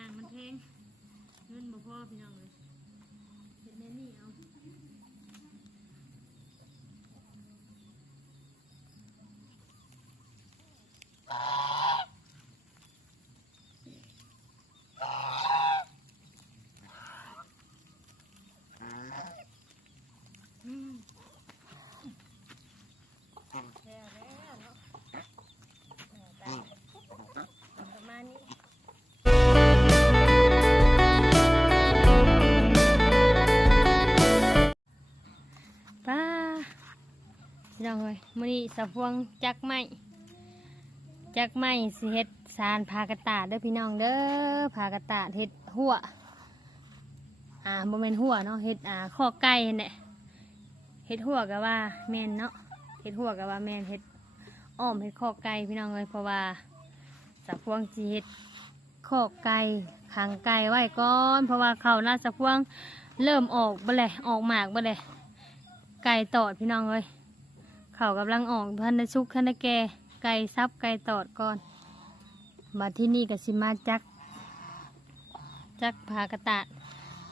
นางมันแพงเงินบ่พอพี่น้องเลย นี้สะพวงจักไม้จักไม้สิเฮ็ดสารพากระตาเด้อพี่น้องเด้อพากระตาเฮ็ดหัวอ่าบ่แม่นหัวเนาะเฮ็ดอ่าข้อไก่เนั่นแหละเฮ็ดหัวก็ว่าแม่นเนาะเฮ็ดหัวก็ว่าแม่นเฮ็ดอ้อมเฮ็ดข้อไก่พี่น้องเอ้ยเพราะว่าสะพวงสิเฮ็ดข้อไก่ขังไก่ไว้ก่อนเพราะว่าเขาน้าสะพวงเริ่มออกบ่เลยออกหมากบ่เลยไก่ตอดพี่น้องเอ้ย เขากำลังออกพันในชุกพันในแกไก่ซับไก่ตอดก่อน มาที่นี่ก็สิมาจัก จักผากระตาด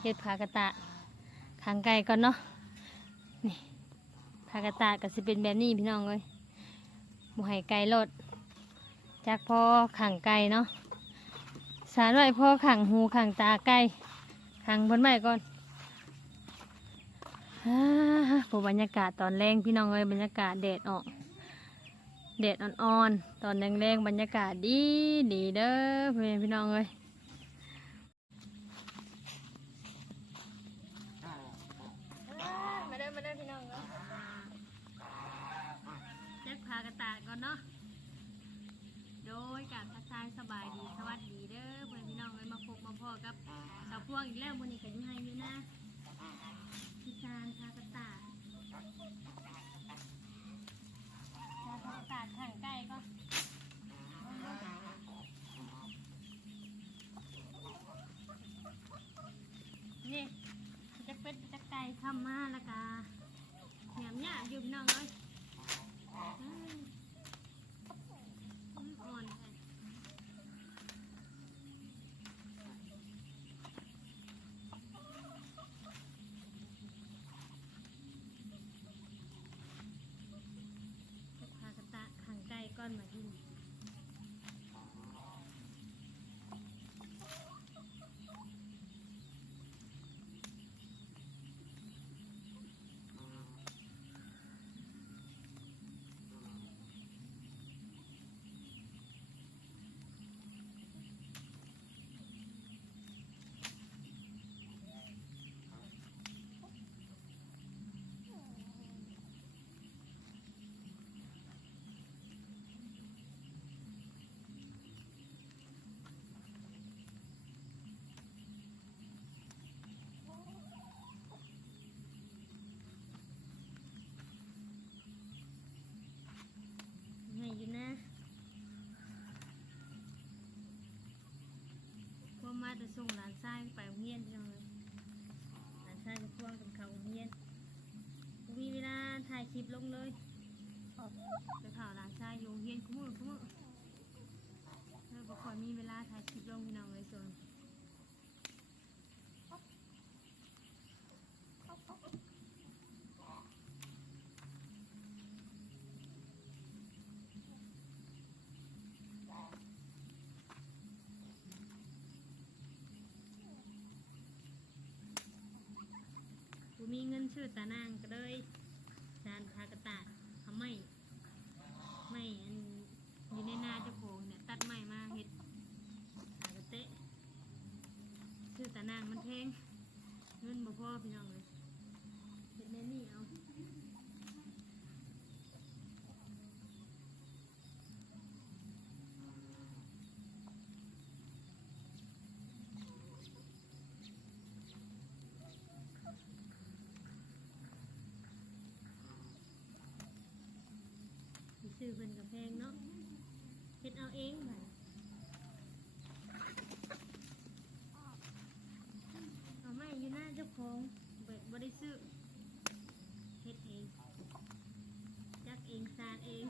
เฮ็ดผากระตาดขางไก่ก่อนเนาะนี่ผากระตาดก็สิเป็นแบบนี้พี่น้องเอ้ยหมูไห่ไก่ลดจักพอขังไก่เนาะสารไว้พอขังหูขังตาไก่ขังบนไม้ก่อน ผู้บรรยากาศตอนแรงพี่น้องเอ้ยบรรยากาศแดดออกแดดอ่อนๆ ตอนแรงๆบรรยากาศดีดีเด้อพี่พี่น้องเอ้ยมาเด้อมาเด้อพี่น้องเอ้ยแจ็คพากระตาก่อนเนาะโดยการทักทายสบายดีสวัสดีเด้อเพื่อนพี่น้องเอ้ยมาพบมาพ่อกับสาวพวงอีกแล้ววันนี้ก็อยู่ให้อยู่นะ พิจารทากระตาดทากระตาดขังไก่ก็นี่จะเป็ดจะไก่ทำมาแล้วก็แหนมเนี่ยอยู่พี่น้องเลยอืมอืมอ่อนแท้จะพากระตาดขังไก่ก้อนมากิน ให้อยู่นะพวก มาจะส่งหลานชายไปโรงเรียนพี่น้องเลยหลานชายจะพ่วงกับเขาโรงเรียนกูมีเวลาถ่ายคลิปลงเลยไปข่าวหลานชายอยู่โรงเรียนกูมือกูมือแล้วบ่ค่อยมีเวลาถ่ายคลิปลงพี่น้องเลยส่วน มีเงินชื่อตานางก็เลยจานทากระตาดทำไม่ไม่อันอยู่ในนาเจ้าของเนี่ยตัดไม้มาเห็ดทากระเตะชื่อตานางมันแพงเงินบ่พอพี่น้องเลยเฮ็ดแม่นี่เอา ซื้ อเพิ่นกับแพงเนาะเฮ็ดเอาเองไปเอาไม่อยู่หน้าเจ้าของเบิดบ่ได้ซื้อเฮ็ดเองจักเองสร้างเอง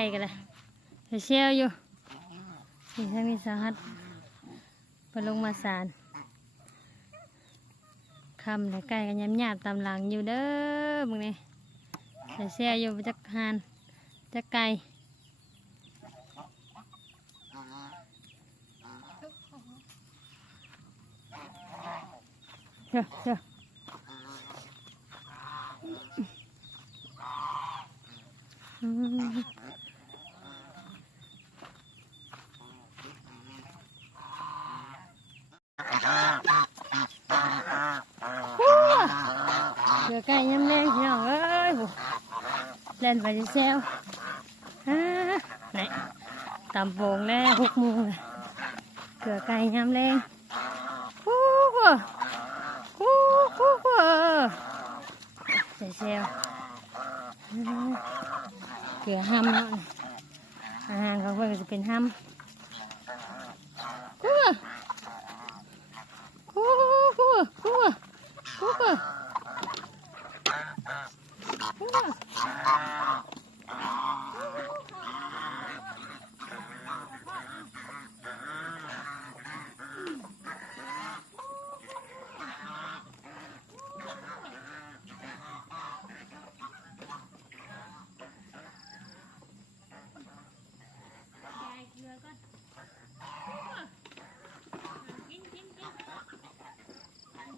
ก่กันเลยเชี่ยวอยู่นี่ถ้ามีสาหัสไปลงมาสารคำแต่ไก่กันยำหยาบตามหลังอยู่เด้อมึงนี่เชี่ยวอยู่จักหานจักไก่เดี๋ยวเดี๋ยวอืมเดี๋ยวไก่ยำแรงพี่น้องเอ้ยโห เล่นไปจะเซลอ่าไหนตำโปงแล้วหกโมงเกลือไก่ยำแรงฮู้ฮู้ฮู้ฮู้ฮู้เซลเกลือห้ำเนาะอาหารของเพื่อนก็จะเป็นห้ำกูกูกูกูกูกูกินกินกิน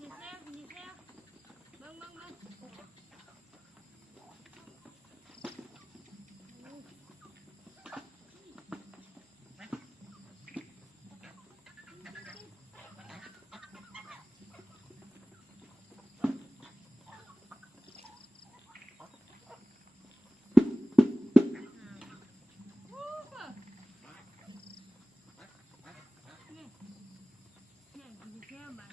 กินเซลกินเซลเบิ้งเบิ้งเบิ้งเนี่ยกินเซลบ้า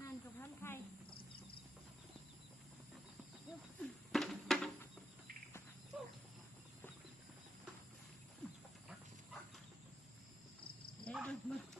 นั่นกับพันไทย เฮ้ยมึงมึง